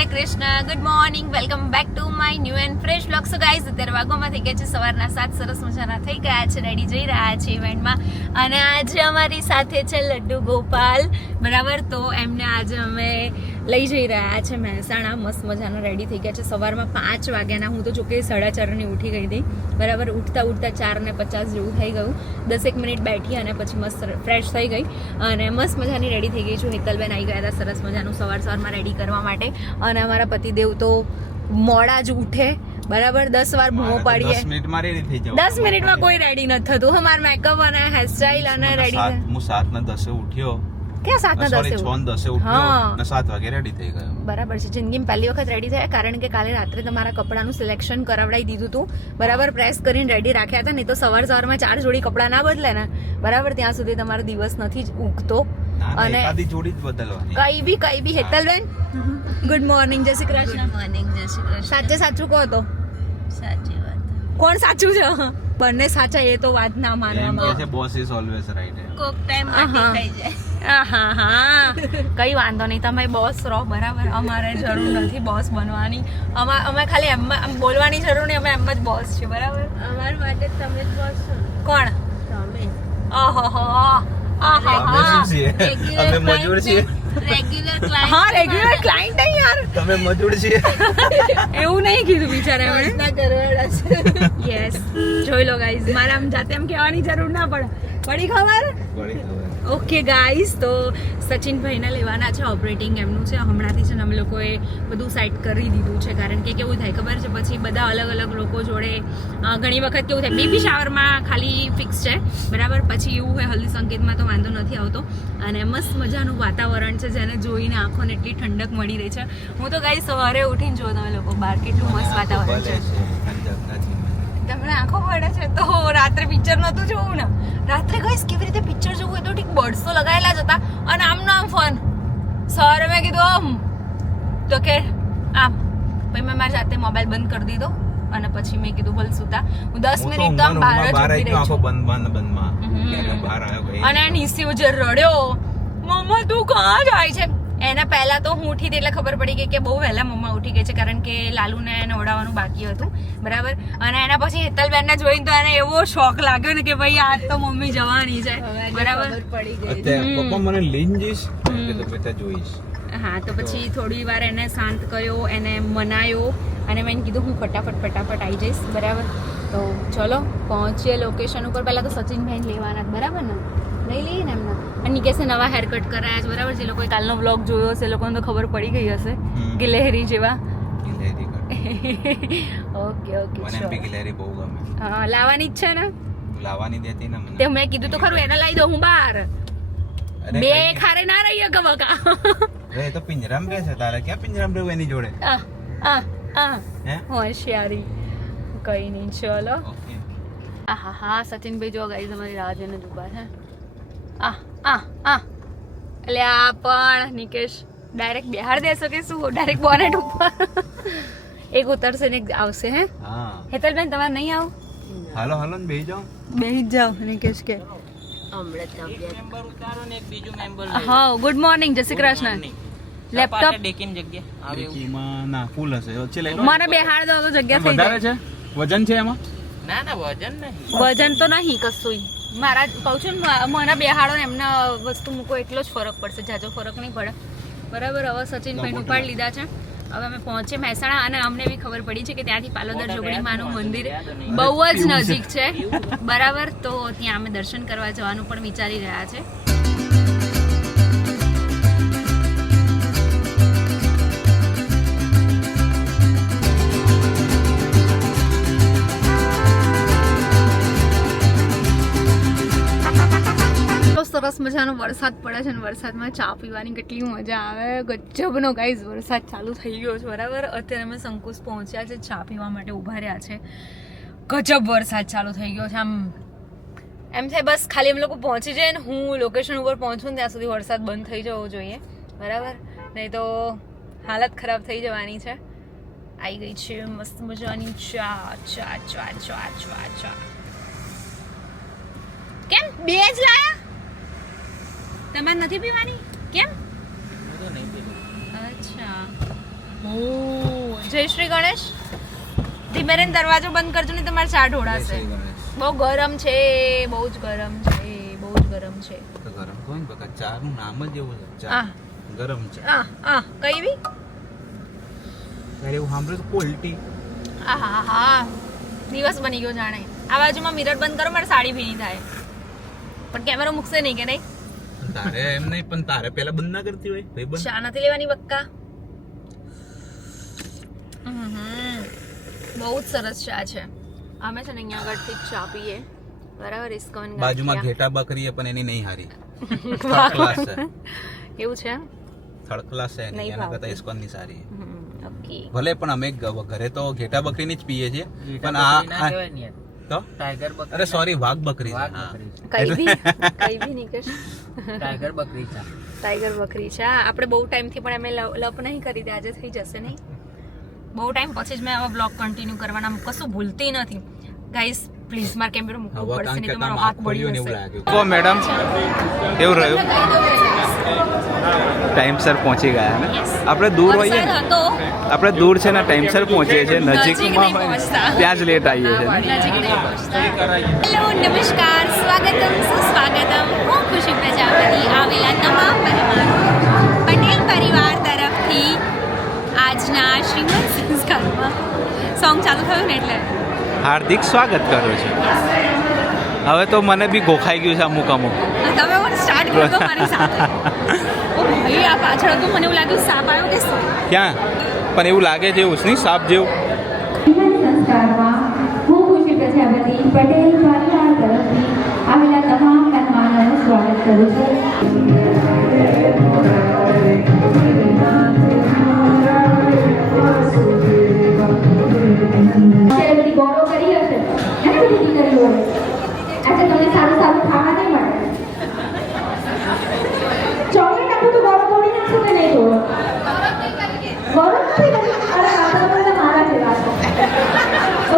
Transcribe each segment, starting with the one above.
Hare Krishna, good morning, welcome back to my new and fresh vlog. So guys, અત્યારે વાગોમાં થઈ ગયા છે સવારના 7. સરસ મજાના થઈ ગયા છે, રેડી જઈ રહ્યા છે ઇવેન્ટમાં. અને આજે અમારી સાથે છે લડ્ડુ ગોપાલ, બરાબર. તો એમને આજે અમે લઈ જઈ રહ્યા છે મહેસાણા. મસ્ત મજાના રેડી થઈ ગયા છે. સવારમાં 5 વાગ્યાના, હું તો જોકે 4:30 ઉઠી ગઈ હતી, બરાબર. ઉઠતા 4:50 જેવું થઈ ગયું. 10 મિનિટ બેઠી અને પછી મસ્ત ફ્રેશ થઈ ગઈ અને મસ્ત મજાની રેડી થઈ ગઈ છું. હેતલબેન આવી ગયા હતા સરસ મજાનું સવારમાં રેડી કરવા માટે. અને અમારા પતિદેવ તો મોડા જ ઉઠે, બરાબર. 10 વાર બૂમો પાડીએ, 10 મિનિટમાં કોઈ રેડી નથી થતું. અમાર મેકઅપ અને હેરસ્ટાઈલ અને રેડી. હું 7:10 ઉઠ્યો. ક્યાં 7:10 ઉઠ્યો ને 7 વાગે રેડી થઈ ગયો. બરાબર છે. જિંદગીમાં પહેલી વખત રેડી થયા, કારણ કે કાલે રાત્રે તમારા કપડાનું સિલેક્શન કરાવડાવી દીધું હતું, બરાબર. પ્રેસ કરીને રેડી રાખ્યા હતા. નહીં તો સવારમાં 4 જોડી કપડાં ના બદલે ને, બરાબર, ત્યાં સુધી તમારો દિવસ નથી જ ઉગતો. અને એકાદી જોડી જ બદલવાની. કઈ બી હેતલબેન, ગુડ મોર્નિંગ, જય શ્રી કૃષ્ણ. ગુડ મોર્નિંગ, જય શ્રી કૃષ્ણ. સાચું કહો તો સાચી વાત. કોણ સાચું છે? બંને સાચા, એ તો વાત ના માનવામાં. છે બોસ ઇઝ ઓલવેઝ રાઈટ. કોક ટાઈમ માટે થઈ જાય. હા, કઈ વાંધો નહીં, તમે બોસ રહો, બરાબર. અમારે જરૂર નથી બોસ બનવાની. અમે ખાલી એમ બોલવાની જરૂર નહીં, અમે એમ જ બોસ છે, બરાબર. અમારા માટે તમે જ બોસ છો. કોણ? તમે. અમે મજૂર છીએ. Regular client. હા, રેગ્યુલર ક્લાયન્ટ નહીં યાર, તમે મજૂર છીએ. એવું નહીં કીધું બિચારા એમણે. ના કરવાડા છે. યસ, જોઈ લો ગાઈઝ, મારે આમ જાતે એમ કહેવાની જરૂર ના પડે. પડી ખબર? ઓકે ગાઈઝ, તો સચિનભાઈને લેવાના છે. ઓપરેટિંગ એમનું છે. હમણાંથી છે ને અમે લોકોએ બધું સેટ કરી દીધું છે, કારણ કે કેવું થાય ખબર છે, પછી બધા અલગ અલગ લોકો જોડે ઘણી વખત કેવું થાય, બેબી શાવરમાં ખાલી ફિક્સ છે, બરાબર. પછી એવું હોય હલ્દી સંકેતમાં તો વાંધો નથી આવતો. અને મસ્ત મજાનું વાતાવરણ છે, જેને જોઈને આંખોને એટલી ઠંડક મળી રહી છે. હું તો ગાઈઝ સવારે ઉઠીને જો તમે લોકો બહાર કેટલું મસ્ત વાતાવરણ છે. તમને આંખો પડે છે તો રાત્રે પિક્ચર નતું જોવું ને. રાત્રે ગઈશ કેવી રીતે પિક્ચર જોવું, એ તો ઠીક બર્ડ્સ તો લગાવેલા જ હતા અને આમનો આમ ફોન. સવારે મેં કીધું આમ તો કે આમ, પછી મેં મારી જાતે મોબાઈલ બંધ કરી દીધો અને પછી મેં કીધું ભલે સુતા. હું 10 મિનિટ તો આમ બહાર જ ઊભી રહી છું. અને નિસ્યુ જે રડ્યો, મમ્મા તું ક્યાં જાય છે. એના પહેલા તો હું ઉઠી એટલે ખબર પડી ગઈ કે બહુ વહેલા મમ્મા ઉઠી ગઈ છે, કારણ કે લાલુને નવડાવવાનું બાકી હતું, બરાબર. અને એના પછી હેતલબેનને જોઈને તો એને એવો શોખ લાગ્યો ને કે ભાઈ આજ તો મમ્મી જવાની છે, બરાબર. પડી ગઈ. પપ્પા મને લઈને જઈશ કે તો બેટા જોઈશ. હા, તો પછી થોડી વાર એને શાંત કર્યો, એને મનાયો અને મેં કીધું હું ફટાફટ આવી જઈશ, બરાબર. તો ચલો પહોંચીએ લોકેશન ઉપર. પહેલા તો સચિનભાઈ લેવાના, બરાબર ને, લઈ લઈએ ને એમના. અને નિકેશે નવા હેર કટ કરાયા છે, બરાબર. જે લોકોએ કાલનો વ્લોગ જોયો હશે એ લોકોને તો ખબર પડી ગઈ હશે, ગિલેહરી જેવા. ઓકે ગિલેરી બહુ ગમે. હા, લાવવાની જ છે ને. લાવવાની દેતી ને મને. તે મેં કીધું તો ખરું, એને લાવી દો, હું બહાર બે ખારે ના રહી કે બકા. એ તો પિંજરામ રહે છે, તારે ક્યાં પિંજરામ રહેવું એની જોડે? હે હોશિયારી. કઈ નહીં, ચલો. ઓકે. હા, સચિનભાઈ જો ગાઈઝ અમારી રાહ જોઈને જ ઊભા છે. એટલે આ પણ નિકેશ ડાયરેક્ટ બિહાર દેશો કે શું? ડાયરેક્ટ બોનેટ ઉપર એક ઉતરશે ને એક આવશે. હે હા, હેતલબેન તમારે નહીં આવો? હાલો ને બેહી જાઓ. બેહી જ જાઓ. નિકેશ કે હમણાં તબિયત. મેમ્બર ઉતારો ને એક બીજું મેમ્બર હા, ગુડ મોર્નિંગ, જય શ્રી કૃષ્ણ. લેપટોપ ડેકીન જગ્યા આવે એવું. એમાં ના ફૂલ હશે, વચ્ચે લઈ લો. મને બેહાડ દો તો જગ્યા થઈ વધારે જાય. છે વજન છે એમાં? ના વજન નહીં. વજન તો નહીં કશુંય. મારા કહું છું ને, મને બેહાડો ને એમને વસ્તુ મૂકો એટલો જ ફરક પડશે, જાજો ફરક નહીં પડે, બરાબર. હવે સચિનભાઈ ઉપાડી લીધા છે. હવે અમે પહોંચે મહેસાણા અને અમને એવી ખબર પડી છે કે ત્યાંથી પાલોદર જોગણી માનું મંદિર બહુ જ નજીક છે, બરાબર. તો ત્યાં અમે દર્શન કરવા જવાનું પણ વિચારી રહ્યા છે. સરસ મજાનો વરસાદ પડે છે અને વરસાદમાં ચા પીવાની કેટલી મજા આવે. ગજબનો ગાઈઝ વરસાદ ચાલુ થઈ ગયો છે, બરાબર. અત્યારે અમે સંકુશ પહોંચ્યા છે, ચા પીવા માટે ઊભા રહ્યા છે. ગજબ વરસાદ ચાલુ થઈ ગયો છે. આમ એમ થાય બસ ખાલી અમે લોકો પહોંચી જાય ને હું લોકેશન ઉપર પહોંચું ત્યાં સુધી વરસાદ બંધ થઈ જવો જોઈએ, બરાબર. નહીં તો હાલત ખરાબ થઈ જવાની છે. આવી ગઈ છે મસ્ત મજાની ચા. કેમ બે જ લાયા? તમારે નથી પીવાની? કેમ? અચ્છા, જય શ્રી ગણેશ. ધીમે રહીને દરવાજો બંધ કરજો ને તમારે ચા ઢોળાશે. બહુ ગરમ છે, બહુ જ ગરમ છે, બહુ જ ગરમ છે. તો ગરમ કોઈ બકા ચા નું નામ જ એવું છે ચા ગરમ છે. કઈ બી અરે એવું સાંભળ્યું ક્વોલિટી. હા દિવસ બની ગયો જાણે. આ બાજુમાં મિરર બંધ કરો, મારે સાડી ભીની થાય. પણ કેમેરો મૂકશે નહીં કે નહીં? તારે એમ નહીં, પણ તારે પેલા બંધ ના કરતી હોય ભાઈ બંધ. ચા નથી લેવાની બક્કા. બહુ જ સરસ ચા છે. અમે છે ને અહીંયા આગળથી જ ચા પીએ, બરાબર. ઇસ્કોન બાજુમાં ઘેટા બકરી પણ એની નહીં હારી. થર્ડ ક્લાસ છે. એવું છે? થર્ડ ક્લાસ છે એની, એના કરતા ઇસ્કોન ની સારી. ઓકે. ભલે પણ અમે ઘરે તો ઘેટા બકરીની જ પીએ છીએ, પણ આ તો टाइगर बकरी અરે સોરી વાઘ બકરી છે. હા. કઈ બી નીકળ. टाइगर बकरी था ટાઈગર બકરી છે. આપણે બહુ ટાઈમથી પણ અમે લપ નહીં કરી દે, આજે થઈ જશે નહીં. બહુ ટાઈમ પછી જ મેં આવા બ્લોગ કન્ટિન્યુ કરવાના, કશું ભૂલતી નથી. ગાઈસ પ્લીઝ મારે કેમેરો મૂકવું પડશે, નહીં તો મારો હાથ બળી જશે. તો મેડમ કેવું રહ્યું? ટાઈમસર પહોંચી ગયા ને. આપણે દૂર હોઈએ ને, વરસાદ હતો, આપણે દૂર છે ને ટાઈમસર પહોંચીએ છીએ, નજીક નજીકમાં નહીં હોય ને પહોંચતા. ત્યાં જ લેટ આવીએ છીએ. નજીક નહીં પહોંચતા. હેલો નમસ્કાર, સ્વાગતમ સુસ્વાગતમ. હું ખુશી પ્રજાપતિ આવેલા તમામ મહેમાનો પટેલ પરિવાર તરફથી આજના શ્રીમદ સંસ્કારમાં સોંગ ચાલુ થયું ને એટલે હાર્દિક સ્વાગત કરું છું. હવે તો મને બી ગોખાઈ ગયું છે અમુક અમુક. તમે પણ સ્ટાર્ટ કરો તો મારી સાથે. ઓ ભાઈ આ પાછળ તો મને એવું લાગ્યું સાપ આવ્યો કે શું? ક્યાં પણ એવું લાગે છે એવું નહીં સાપ જેવું. સંસ્કારમાં હું ખુશી પ્રજાપતિ પટેલ પરિવાર તરફથી આવેલા તમામ મહેમાનોનું સ્વાગત કરું છું. અત્યારે બધી ગૌરવ કરી હશે ને બધી દીકરીઓએ. આજે તમને સારું સારું ખાવા નહીં મળે. ચોકલેટ આપું તો ગૌરવ તોડી નાખશો કે નહીં તોડો? ગૌરવ નથી કરી. અરે વાતાવરણ મારા જેવા છે.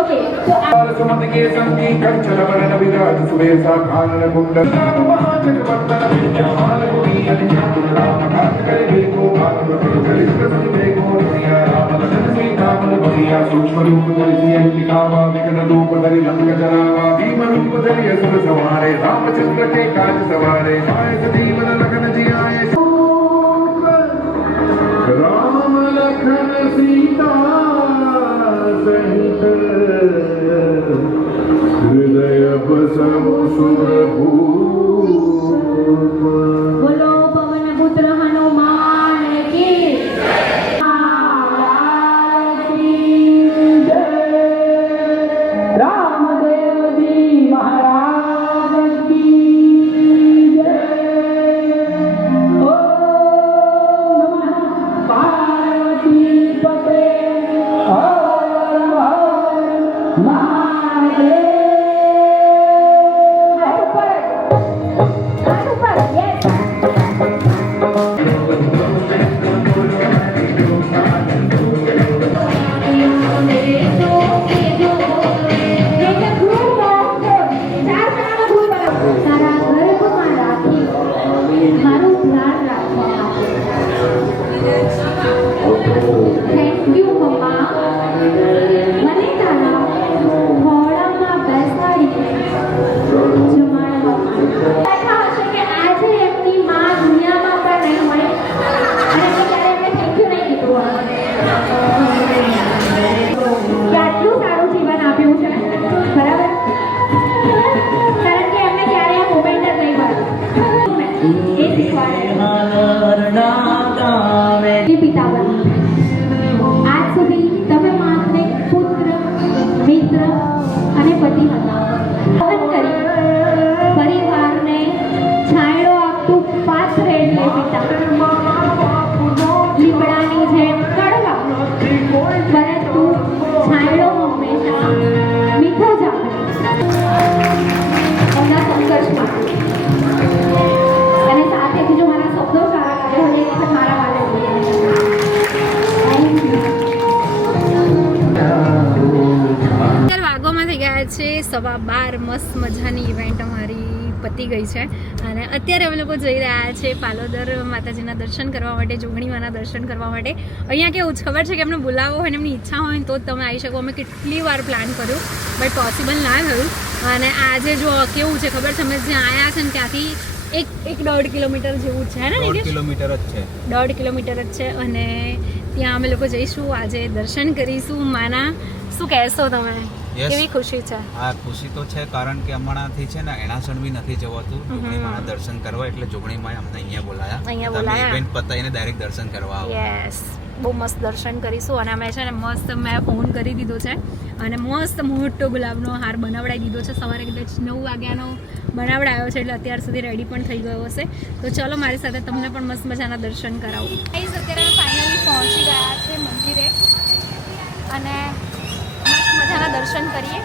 ઓકે તો सुमत के संगी कंचन वरण विराज सुरेशा कानन कुंडल महाजगवंदन विद्यमान गुणी अनिचतुर राम घात करे देखो भागवत चरित प्रसन्न देखो दुनिया राम लखन सीता मन बलिया सूक्ष्म रूप धरि सिय अंबिकावा विघ्न रूप धरि लंक जरावा भीम रूप धरि असुर संहारे रामचंद्र के काज सवारे आए सजीवन लखन जियाए राम लखन सीता सहित हृदय बसमु सुरभूप બોલો પવન પુત્ર હનુમાન કી રામદેવજી મહારાજ કી જય. ઓમ નમઃ પાર્વતી પતે હર હર મહાદેવ. કેટલું સારું જીવન આપ્યું છે, બરાબર? કારણ કે એમને ક્યારે આ મોમેન્ટ જ નહીં મળ્યું. એ શીખવાડે પિતા બની. આજ સુધી તમે માત્ર પુત્ર, મિત્ર અને પતિ હતા. લગ્ન કરી પરિવારને છાંયડો આપતું પાત્ર એટલે પિતા. લીમડાની જેમ કડવા પરંતુ છાંયડો હંમેશા મીઠો જ આપે. એમના સંઘર્ષમાં અને સાથે બીજો મારા શબ્દો સારા કાર્ય હોય એક વખત મારા માટે બોલીએ. Thank you. 11 વાગવામાં થઈ ગયા છે 12:15. મસ્ત મજાની ઇવેન્ટ અમારી પતી ગઈ છે અને અત્યારે અમે લોકો જઈ રહ્યા છે પાલોદર માતાજીના દર્શન કરવા માટે, જોગણીમાના દર્શન કરવા માટે. અહીંયા કેવું છે ખબર છે કે એમને બોલાવો હોય અને એમની ઈચ્છા હોય તો જ તમે આવી શકો. અમે કેટલી વાર પ્લાન કર્યું બટ પોસિબલ ના થયું. અને આજે જો કેવું છે ખબર છે, અમે જ્યાં આવ્યા છે ને ત્યાંથી એક 1.5 કિલોમીટર જેવું છે ને, 1.5 કિલોમીટર જ છે. 1.5 કિલોમીટર જ છે અને ત્યાં અમે લોકો જઈશું, આજે દર્શન કરીશું માના. શું કહેશો તમે? Yes. કેવી ખુશી છે? હા, ખુશી તો છે કારણ કે હમણાંથી છે ને એણાસણ બી નથી જવાતું જોગણીમાના દર્શન કરવા, એટલે જોગણીમાએ અમને અહીંયા અહીંયા બોલાયા. બોલાયા. તમે ઇવેન્ટ પતાવીને ડાયરેક્ટ દર્શન કરવા આવો. યસ, બહુ મસ્ત દર્શન કરીશું. અને અમે છે ને મસ્ત મેં ફોન કરી દીધો છે અને મસ્ત મોટો ગુલાબનો હાર બનાવડાવી દીધો છે. સવારે કદાચ 9 વાગ્યાનો બનાવડાયો છે એટલે અત્યાર સુધી રેડી પણ થઈ ગયો હશે. તો ચલો મારી સાથે તમને પણ મસ્ત મજાના દર્શન કરાવું. ગાઈઝ, અત્યારે અમે ફાઇનલી પહોંચી ગયા છે મંદિરે અને મસ્ત મજાના દર્શન કરીએ.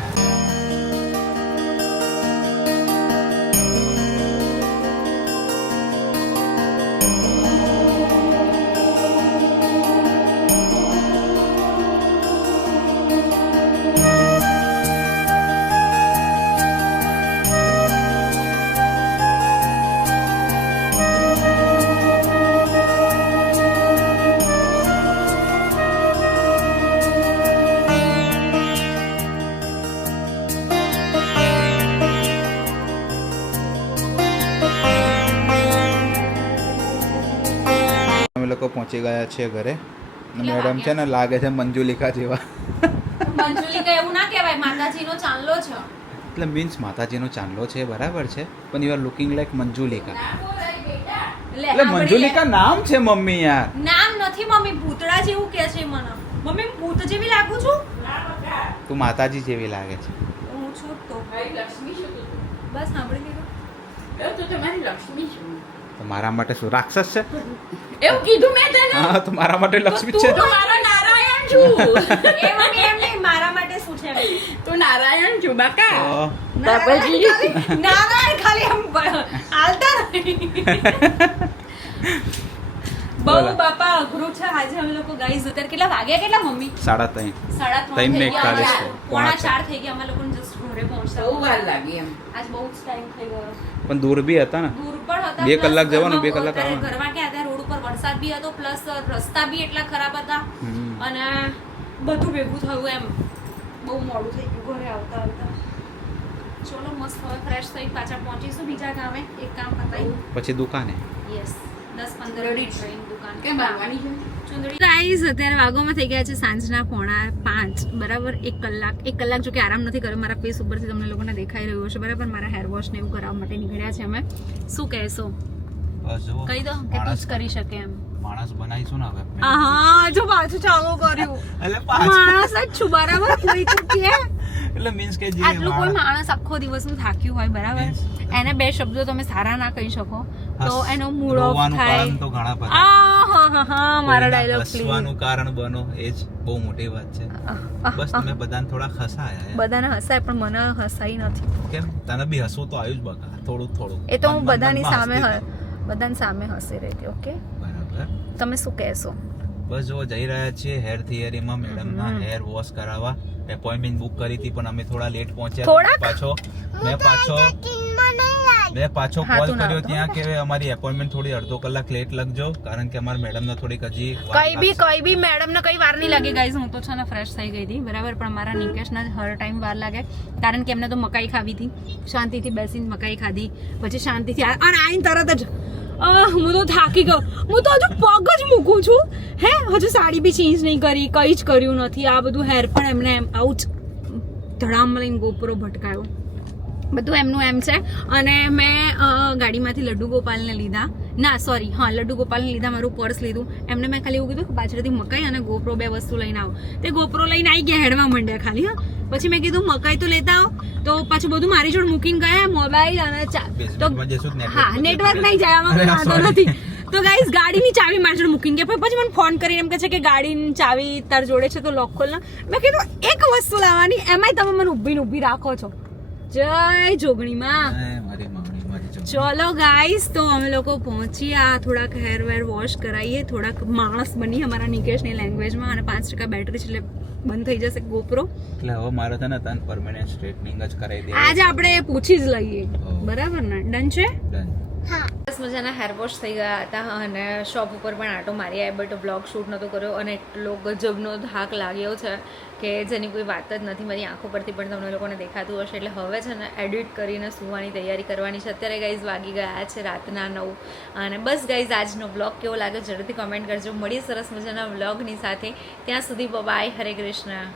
અમે લોકો પહોંચી ગયા છીએ ઘરે. મેડમ છે ને લાગે છે મંજુલિકા જેવા. મંજુલિકા એવું ના કહેવાય, માતાજીનો ચાંદલો છે. એટલે મીન્સ માતાજીનો ચાંદલો છે, બરાબર છે, પણ યુ આર લુકિંગ લાઈક મંજુલિકા. એટલે મંજુલિકા નામ છે મમ્મી યાર. નામ નથી મમ્મી, ભૂતડા જેવું કે છે મને. મમ્મી ભૂત જેવી લાગુ છું? તું માતાજી જેવી લાગે છે. હું છું તો લક્ષ્મી છું તું. બસ સાંભળી લીધું. તો તમારી લક્ષ્મી છું. તો મારા માટે શું રાક્ષસ છે? એવું કીધું મેં તને. હા, તો મારા માટે લક્ષ્મી જ છે. તું મારો નારાયણ છું. એ મમ્મી એમ નહીં, મારા માટે શું છે? તું નારાયણ છું બાકા. તો નારાયણ ખાલી આમ હાલતા નહીં. બહુ બોલો. બાપા અઘરું છે આજે. અમે લોકો ગાઈઝ અત્યારે કેટલા વાગ્યા કેટલા મમ્મી? 3:30. 3:30 ત્રણ ને થઈ ગયા. 41 છે. 3:45 થઈ ગયા. અમે લોકોને જસ્ટ ઘરે પહોંચતા બહુ વાર લાગી એમ. આજ બહુ જ ટાઈમ થઈ ગયો. પણ દૂર બી હતા ને. દૂર પણ હતા. 2 plus કલાક જવાનું, 2 ઘરમાં કલાક આવવાનું. ઘરમાં ક્યાં હતા, રોડ ઉપર વરસાદ બી હતો, પ્લસ રસ્તા બી એટલા ખરાબ હતા હમ. અને બધું ભેગું થયું એમ બહુ મોડું થઈ ગયું ઘરે આવતા આવતા. ચલો મસ્ત હવે ફ્રેશ થઈ પાછા પહોંચીશું બીજા ગામે. એક કામ પતાવી. પછી દુકાને. યસ, 10-15 મિનિટ રહીને દુકાન કેમ બનવાની છે? ગાઈઝ અત્યારે વાગોમાં થઈ ગયા છે સાંજના 4:45 બરાબર. 1 કલાક જો કે આરામ નથી કર્યો. મારા ફેસ ઉપરથી તમને લોકોને દેખાઈ રહ્યું હશે બરાબર. મારા હેર વોશ ને એવું કરાવવા માટે નીકળ્યા છે અમે. શું કહેશો? બસ જુઓ. કહી દો કે તું જ કરી શકે એમ. માણસ બનાવીશું ને હવે. હા, જો પાછું ચાલુ કર્યું. એટલે પાછું. માણસ જ છું બરાબર. કોઈ તો કે એટલે મીન્સ કે જે આટલું કોઈ માણસ આખો દિવસનું થાક્યું હોય બરાબર, એને 2 શબ્દો તમે સારા ના કહી શકો તો એનો મૂડ ઓફ રોવાનું થાય. કારણ તો ઘણા બધા. હા, મારા ડાયલોગ હસવાનું કારણ બનો એ જ બહુ મોટી વાત છે. બસ તમે બધાને થોડા હસાયા. બધાને હસાય પણ મને હસાઈ નથી. કેમ? તને બી હસવું તો આવ્યું જ બકા, થોડું થોડું. એ તો હું મનમાં બધાની સામે હસતી હતી. બધાની સામે હસી રહી હતી. ઓકે, બરાબર. તમે શું કહેશો? બસ જો જઈ રહ્યા છીએ હેર થિયરીમાં મેડમના હેર વોશ કરાવવા. એપોઇન્ટમેન્ટ બુક કરી હતી પણ અમે થોડા લેટ પહોંચ્યા. થોડાક? મેં પાછો હા, કોલ તું ના કર્યો આવતો. ત્યાં કે અમારી એપોઇન્ટમેન્ટ થોડી અડધો કલાક લેટ લખજો કારણ કે અમારા મેડમને થોડીક હજી વાર કઈ લાગશે. બી મેડમ ને કઈ વાર નહીં લાગે ગાઈઝ. હું તો છે ને ફ્રેશ થઈ ગઈ હતી બરાબર, પણ મારા નિકેશને હર ટાઈમ વાર લાગે કારણ કે એમને તો મકાઈ ખાવી હતી. શાંતિથી બેસીને મકાઈ ખાધી, પછી શાંતિથી અને આઈને તરત જ હું તો થાકી ગયો. હું તો હજુ પગ જ મૂકું છું. હજુ સાડી બી ચેન્જ નહીં કરી, કઈ જ કર્યું નથી. આ બધું હેર પણ એમને એમ આવું જ ધડામ લઈને ગોપરો ભટકાયો. બધું એમનું એમ છે. અને મેં ગાડીમાંથી લડ્ડુ ગોપાલને લીધા. ના સોરી, હા લડ્ડુ ગોપાલને લીધા, મારું પર્સ લીધું. એમને મેં ખાલી એવું કીધું કે પાછળથી મકાઈ અને ગોપરો 2 વસ્તુ લઈને આવો. તે ગોપરો લઈને આવી ગયા, હેડવા માંડ્યા ખાલી. હા, પછી મેં કીધું મકાઈ તો લેતા આવો, તો પાછું બધું મારી જોડે મૂકીને ગયા, મોબાઈલ અને તો બેઝમેન્ટમાં જઈશું તો હા નેટવર્ક નહીં જાય, આમાં કોઈ વાંધો નથી. તો ગાઈઝ ગાડીની ચાવી મારી જોડે મૂકીને ગયા. પછી મને ફોન કરીને એમ કહે છે કે ગાડીની ચાવી તાર જોડે છે તો લોક ખોલ ના. મેં કીધું એક વસ્તુ લાવવાની, એમાંય તમે મને ઊભી રાખો છો. જય જોગણીમાં. મારી મામણી મારી જો ચલો ગાઈસ તો અમે લોકો પહોંચ્યા થોડાક હેર વેર વોશ કરાવીએ થોડાક માણસ બની અમારા નિકેશની લેંગ્વેજમાં અને 5% બેટરી છે એટલે બંધ થઈ જશે ગોપ્રો એટલે હવે મારે છે ને તને પરમેનન્ટ સ્ટ્રેટનિંગ જ કરાવી દે આજે આપણે પૂછી જ લઈએ બરાબર ને ડન છે Done. સરસ મજાના હેર વોશ થઈ ગયા હતા અને શોપ ઉપર પણ આટો મારી આવ્યા બટ બ્લોગ શૂટ નહોતો કર્યો અને એટલો ગજબનો થાક લાગ્યો છે કે જેની કોઈ વાત જ નથી મારી આંખો પરથી પણ તમને લોકોને દેખાતું હશે એટલે હવે છે ને એડિટ કરીને સૂવાની તૈયારી કરવાની છે અત્યારે ગાઈઝ વાગી ગયા છે રાતના 9 અને બસ ગાઈઝ આજનો બ્લોગ કેવો લાગ્યો ઝડપથી કોમેન્ટ કરજો મળીએ સરસ મજાના બ્લોગની સાથે ત્યાં સુધી બાય હરે કૃષ્ણ